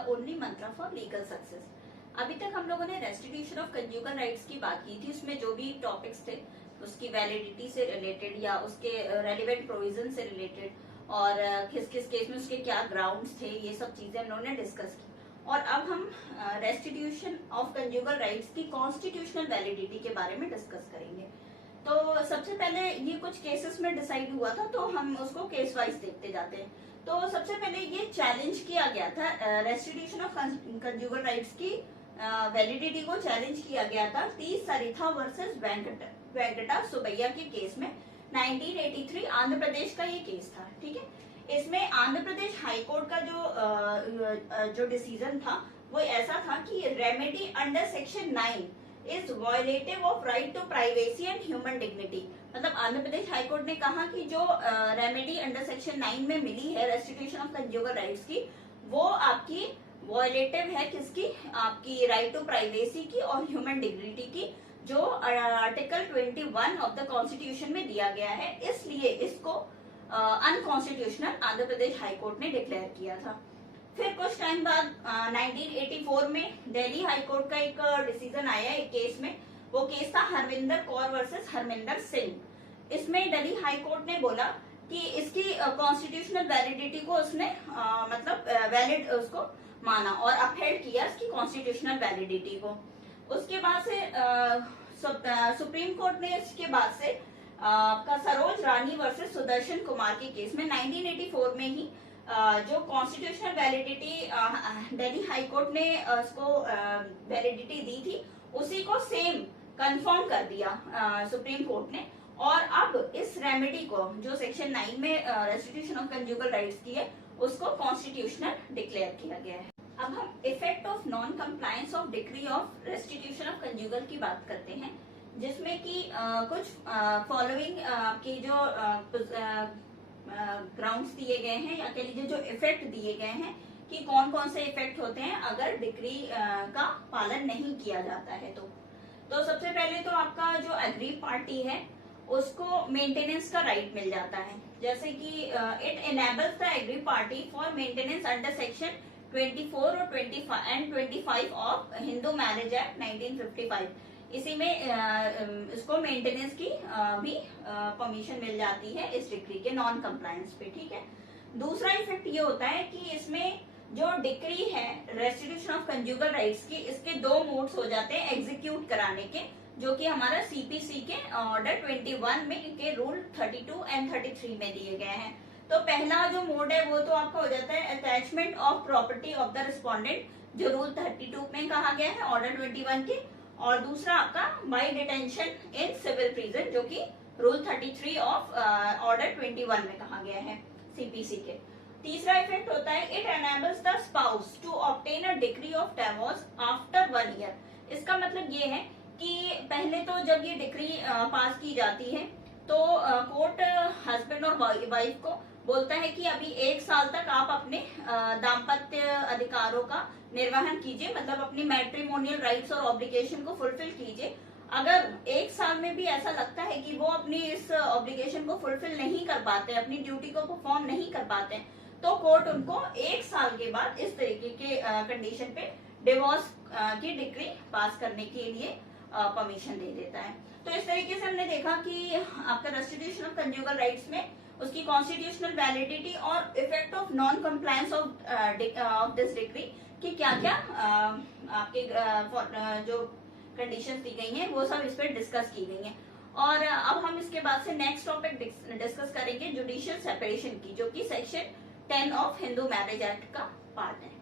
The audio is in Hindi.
द ओनली मंत्र फॉर लीगल सक्सेस। अभी तक हम लोगों ने रेस्टिट्यूशन ऑफ कंज्यूगर राइट्स की बात की थी। उसमें जो भी टॉपिक्स थे उसकी वैलिडिटी से रिलेटेड या उसके रेलिवेंट प्रोविजन से रिलेटेड और किस किस केस में उसके क्या ग्राउंड्स थे, ये सब चीजें हम लोगों ने डिस्कस की। और अब हम रेस्टिट्यूशन ऑफ कंज्यूगर राइट्स की कॉन्स्टिट्यूशनल वैलिडिटी के बारे में डिस्कस करेंगे। तो सबसे पहले ये कुछ केसेस में डिसाइड हुआ था, तो हम उसको केस वाइज देखते जाते हैं। तो सबसे पहले ये चैलेंज किया गया था, रेस्टिट्यूशन ऑफ कंज्यूगर राइट्स की वैलिडिटी को चैलेंज किया गया था 30 सरिथा वर्सेस वेंकटा सुबैया के केस में। 1983 आंध्र प्रदेश का ये केस था, ठीक है। इसमें आंध्र प्रदेश हाई कोर्ट का जो डिसीजन था वो ऐसा था कि remedy under section 9 is violative of right to privacy and human dignity. मतलब आंध्र प्रदेश हाई कोर्ट ने कहा कि जो रेमेडी अंडर सेक्शन 9 में मिली है रेस्टिट्यूशन ऑफ कंज्यूगर राइट्स की, वो आपकी वायलेटिव है किसकी, आपकी राइट टू प्राइवेसी की और ह्यूमन डिग्निटी की, जो आर्टिकल 21 ऑफ द कॉन्स्टिट्यूशन में दिया गया है। इसलिए इसको unconstitutional Andhra Pradesh high court ने डिक्लेयर किया था। फिर कुछ टाइम बाद 1984 में दिल्ली हाई कोर्ट का एक डिसीजन आया एक केस में। वो केस था हरविंदर कौर वर्सेस हरमिंदर सिंह। इसमें दिल्ली हाई कोर्ट ने बोला कि इसकी कॉन्स्टिट्यूशनल वैलिडिटी को उसने मतलब वैलिड उसको माना और अपहेल्ड किया इसकी कॉन्स्टिट्यूशनल वैलिडिटी को। उसके बाद से सुप्रीम कोर्ट ने इसके बाद से आपका सरोज रानी वर्सेस सुदर्शन कुमार के केस में 1984 में ही जो constitutional validity Delhi high court ने उसको वैलिडिटी दी थी, उसी को सेम कंफर्म कर दिया सुप्रीम कोर्ट ने। और अब इस रेमेडी को जो सेक्शन 9 में रेस्टिट्यूशन ऑफ कंज्यूगर राइट्स की है, उसको कॉन्स्टिट्यूशनल डिक्लेयर किया गया है। अब हम effect of non compliance of decree of restitution of conjugal की बात करते हैं, जिसमें कि कुछ फॉलोइंग के जो ग्राउंड्स दिए गए हैं या कह लीजिए जो इफेक्ट दिए गए हैं कि कौन कौन से इफेक्ट होते हैं अगर डिक्री का पालन नहीं किया जाता है। तो सबसे पहले तो आपका जो एग्री पार्टी है उसको मेंटेनेंस का राइट मिल जाता है, जैसे कि it enables the aggrieved party for maintenance under section 24 और 25 ऑफ हिंदू मैरिज एक्ट 1955। इसी में इसको मेंटेनेंस की भी परमिशन मिल जाती है इस डिक्री के नॉन कंप्लायंस पे, ठीक है। दूसरा इफेक्ट ये होता है कि इसमें जो डिक्री है रेस्टिट्यूशन ऑफ कंज्यूगर राइट्स की, इसके दो मोड्स हो जाते हैं एग्जीक्यूट कराने के, जो कि हमारा सीपीसी के ऑर्डर 21 में के रूल 32 एंड 33 में दिए गए हैं। तो पहला जो मोड है वो तो आपका हो जाता है attachment of property of the respondent, जो रूल 32 में कहा गया है ऑर्डर 21 के, और दूसरा आपका by detention in civil prison, जो कि रूल 33 ऑफ ऑर्डर 21 में कहा गया है सीपीसी के। तीसरा इफेक्ट होता है it enables the spouse to obtain a decree of divorce after 1 year. इसका मतलब ये है कि पहले तो जब ये डिक्री पास की जाती है तो कोर्ट हस्बैंड और वाइफ को बोलता है कि अभी 1 साल तक आप अपने दाम्पत्य अधिकारों का निर्वहन कीजिए, मतलब अपनी मैट्रिमोनियल राइट्स और ऑब्लिगेशन को फुलफिल कीजिए। अगर 1 साल में भी ऐसा लगता है कि वो अपनी इस ऑब्लिगेशन को फुलफिल नहीं कर पाते, अपनी ड्यूटी को परफॉर्म नहीं कर पाते, तो कोर्ट उनको 1 साल के बाद इस तरीके के कंडीशन पे डिवोर्स की डिक्री पास करने के लिए परमिशन दे देता है। तो इस तरीके से हमने देखा कि आपका रेस्टिट्यूशन ऑफ कंज्यूगर राइट्स में उसकी कॉन्स्टिट्यूशनल वैलिडिटी और effect of non compliance of this decree कि क्या क्या आपके जो कंडीशंस दी गई हैं वो सब इस पर डिस्कस की गई हैं। और अब हम इसके बाद से नेक्स्ट टॉपिक डिस्कस करेंगे जुडिशियल सेपरेशन की, जो कि section 10 of Hindu marriage act का पार्ट है।